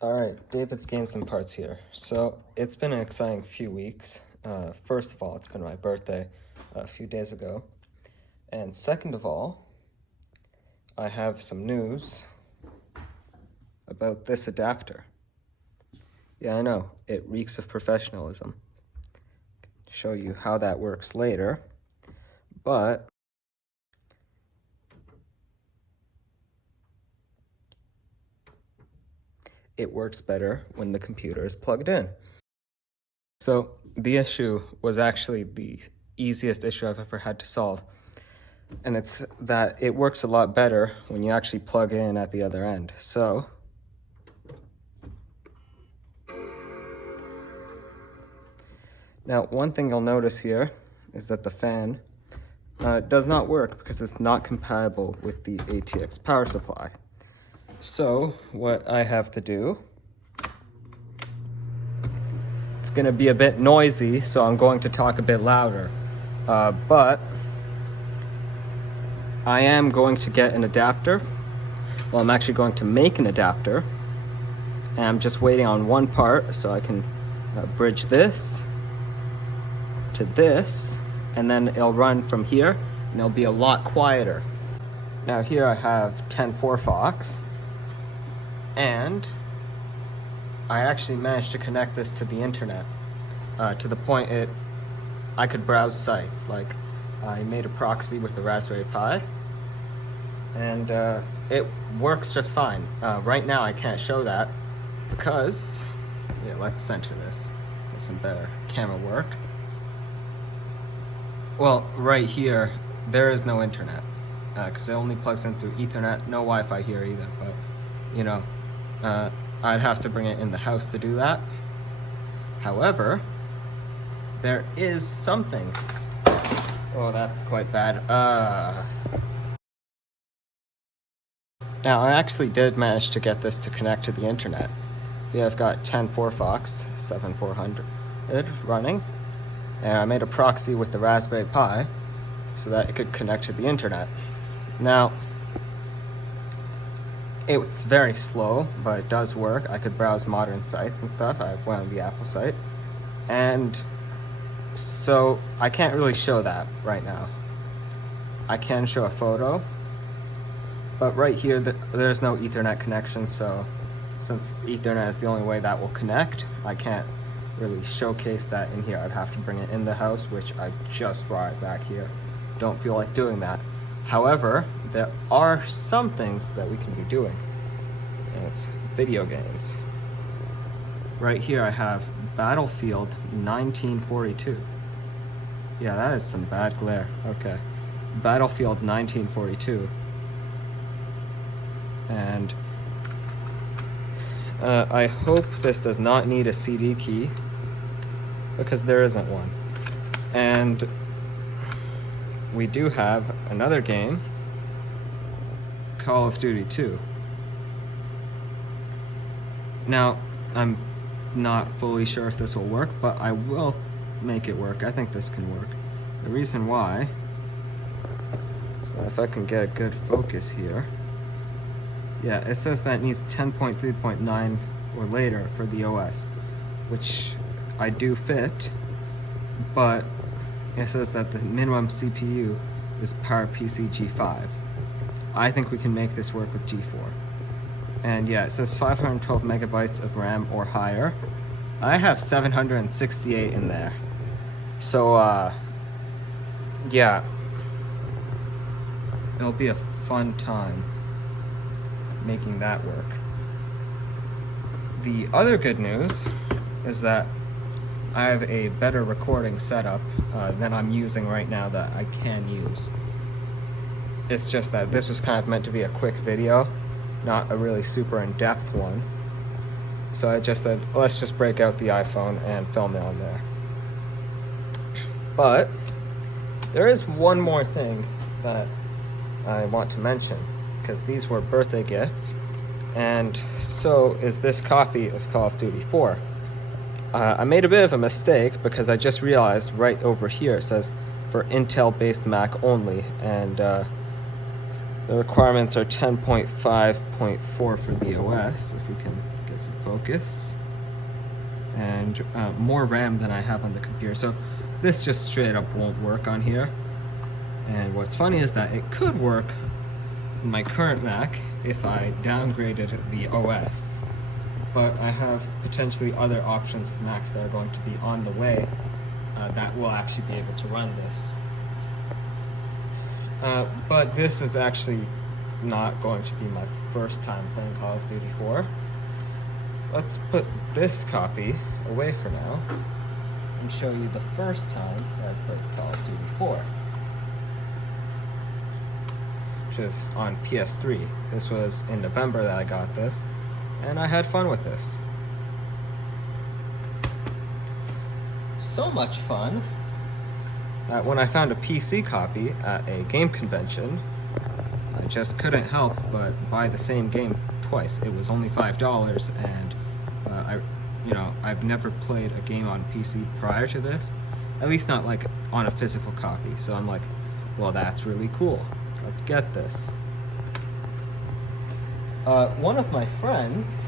Alright, David's Games and Parts here. So, it's been an exciting few weeks. First of all, it's been my birthday a few days ago. And second of all, I have some news about this adapter. Yeah, I know, it reeks of professionalism. I'll show you how that works later. But it works better when the computer is plugged in. So the issue was actually the easiest issue I've ever had to solve. And it's that it works a lot better when you actually plug in at the other end. So now one thing you'll notice here is that the fan does not work because it's not compatible with the ATX power supply. So what I have to do, it's going to be a bit noisy, so I'm going to talk a bit louder. But I am going to get an adapter. Well, I'm actually going to make an adapter. And I'm just waiting on one part so I can bridge this to this. And then it'll run from here and it'll be a lot quieter. Now here I have 10.4 Fox. And I actually managed to connect this to the internet to the point I could browse sites. Like I made a proxy with the Raspberry Pi, and it works just fine. Right now I can't show that because, yeah, let's center this, get some better camera work. Well, right here there is no internet because it only plugs in through Ethernet. No Wi-Fi here either, but you know, I'd have to bring it in the house to do that. However, there is something. Oh, that's quite bad. Now, I actually did manage to get this to connect to the internet. Yeah, I've got 10.4 Fox 7400 running, and I made a proxy with the Raspberry Pi so that it could connect to the internet. Now, it's very slow, but it does work. I could browse modern sites and stuff. I went on the Apple site. And so I can't really show that right now. I can show a photo, but right here there's no Ethernet connection, so since Ethernet is the only way that will connect, I can't really showcase that in here. I'd have to bring it in the house, which I just brought it back here. Don't feel like doing that. However, there are some things that we can be doing, and it's video games. Right here I have Battlefield 1942. Yeah, that is some bad glare. Okay. Battlefield 1942. And I hope this does not need a CD key, because there isn't one. And we do have another game, Call of Duty 2. Now, I'm not fully sure if this will work, but I will make it work. I think this can work. The reason why, so if I can get a good focus here, yeah, it says that it needs 10.3.9 or later for the OS, which I do fit, but it says that the minimum CPU is PowerPC G5. I think we can make this work with G4. And yeah, it says 512 megabytes of RAM or higher. I have 768 in there. So, yeah, it'll be a fun time making that work. The other good news is that I have a better recording setup than I'm using right now that I can use. It's just that this was kind of meant to be a quick video, not a really super in-depth one. So I just said, let's just break out the iPhone and film it on there. But there is one more thing that I want to mention, because these were birthday gifts, and so is this copy of Call of Duty 4. I made a bit of a mistake because I just realized right over here it says for Intel-based Mac only, and the requirements are 10.5.4 for the OS, if you can get some focus, and more RAM than I have on the computer. So this just straight up won't work on here. And what's funny is that it could work in my current Mac if I downgraded the OS. But I have potentially other options of Macs that are going to be on the way that will actually be able to run this. But this is actually not going to be my first time playing Call of Duty 4. Let's put this copy away for now and show you the first time that I played Call of Duty 4. Which is on PS3. This was in November that I got this, and I had fun with this. So much fun that when I found a PC copy at a game convention, I just couldn't help but buy the same game twice. It was only $5, and I've never played a game on PC prior to this, at least not like on a physical copy. So I'm like, well, that's really cool. Let's get this. One of my friends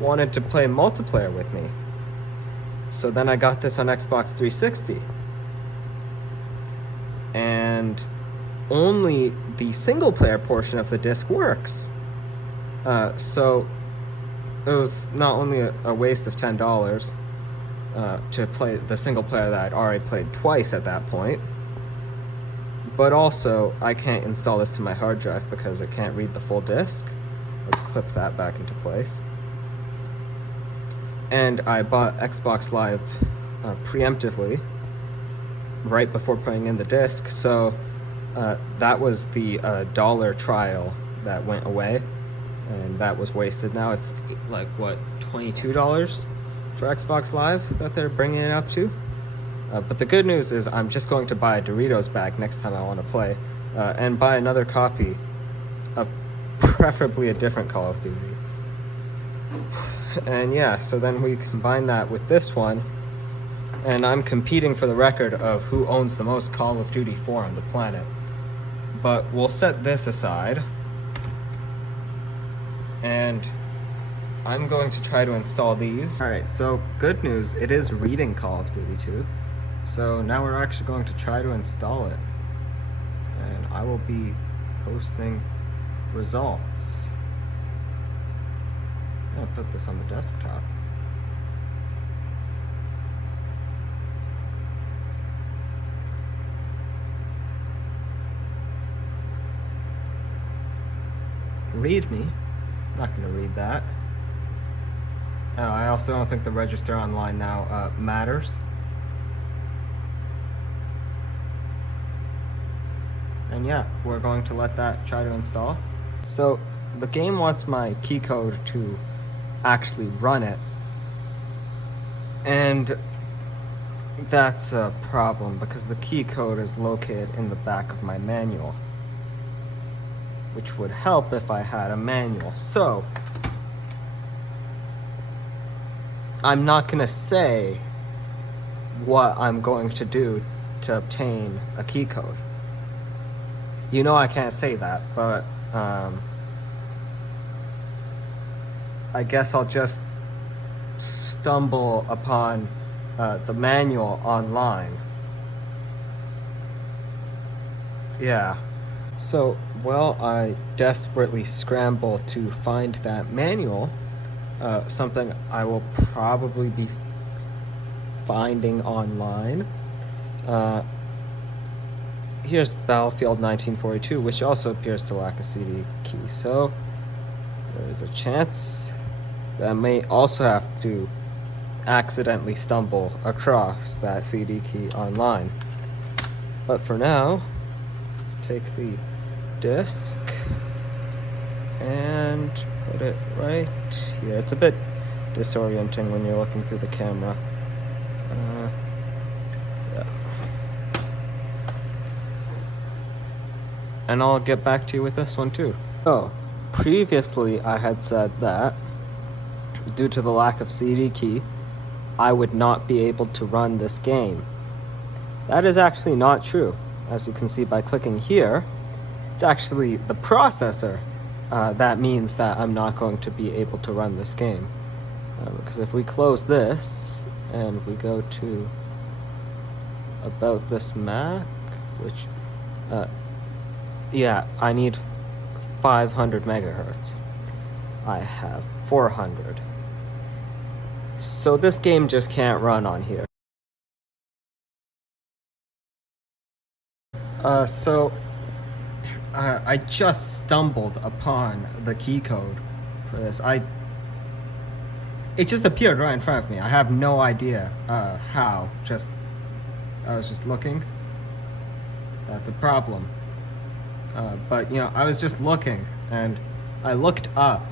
wanted to play multiplayer with me, so then I got this on Xbox 360, and only the single player portion of the disc works. So it was not only a waste of $10 to play the single player that I'd already played twice at that point, but also I can't install this to my hard drive because it can't read the full disc. Let's clip that back into place. And I bought Xbox Live preemptively right before putting in the disc, so that was the $1 trial that went away, and that was wasted. Now it's like, what, $22 for Xbox Live that they're bringing it up to? But the good news is I'm just going to buy a Doritos bag next time I want to play, and buy another copy of preferably a different Call of Duty. And yeah, so then we combine that with this one, and I'm competing for the record of who owns the most Call of Duty 4 on the planet. But we'll set this aside, and I'm going to try to install these. Alright, so good news, it is reading Call of Duty 2. So now we're actually going to try to install it, and I will be posting results. I'll put this on the desktop. Read me. Not going to read that. I also don't think the register online now matters. And yeah, we're going to let that try to install. So the game wants my key code to actually run it, and that's a problem because the key code is located in the back of my manual, which would help if I had a manual. So I'm not gonna say what I'm going to do to obtain a key code. You know I can't say that, but I guess I'll just stumble upon the manual online. Yeah. So, while I desperately scramble to find that manual, something I will probably be finding online, here's Battlefield 1942, which also appears to lack a CD key, so there's a chance that I may also have to accidentally stumble across that CD key online. But for now, let's take the disc and put it right here. It's a bit disorienting when you're looking through the camera. Yeah. And I'll get back to you with this one too. So, previously I had said that due to the lack of CD key, I would not be able to run this game. That is actually not true. As you can see by clicking here, it's actually the processor that means that I'm not going to be able to run this game. Because if we close this and we go to about this Mac, which, yeah, I need 500 megahertz. I have 400. So this game just can't run on here. I just stumbled upon the key code for this. It just appeared right in front of me. I have no idea how. I was just looking. That's a problem. But you know, I was just looking, and I looked up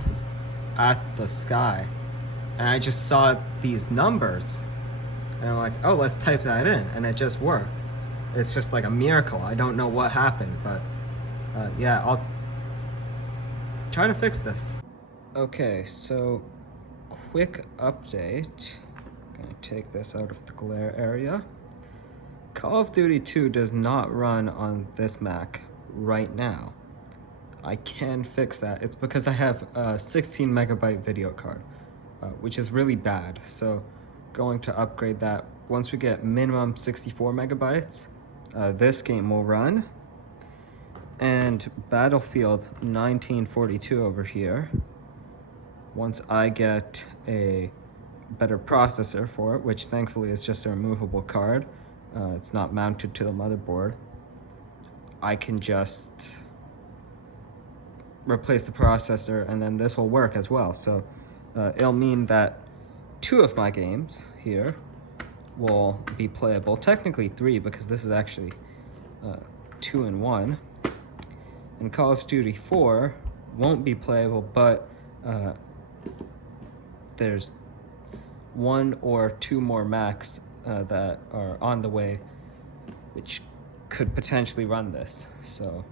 at the sky, and I just saw these numbers, and I'm like, oh, let's type that in, and it just worked. It's just like a miracle. I don't know what happened, but yeah, I'll try to fix this. Okay, so quick update. I'm gonna take this out of the glare area. Call of Duty 2 does not run on this Mac right now. I can fix that. It's because I have a 16 megabyte video card, which is really bad. So going to upgrade that. Once we get minimum 64 megabytes, this game will run. And Battlefield 1942 over here, once I get a better processor for it, which thankfully is just a removable card, it's not mounted to the motherboard, I can just replace the processor and then this will work as well. So it'll mean that 2 of my games here will be playable. Technically 3, because this is actually 2 in 1. And Call of Duty 4 won't be playable, but there's 1 or 2 more Macs that are on the way, which could potentially run this. So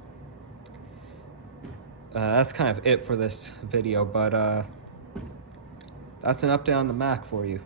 that's kind of it for this video, but that's an update on the Mac for you.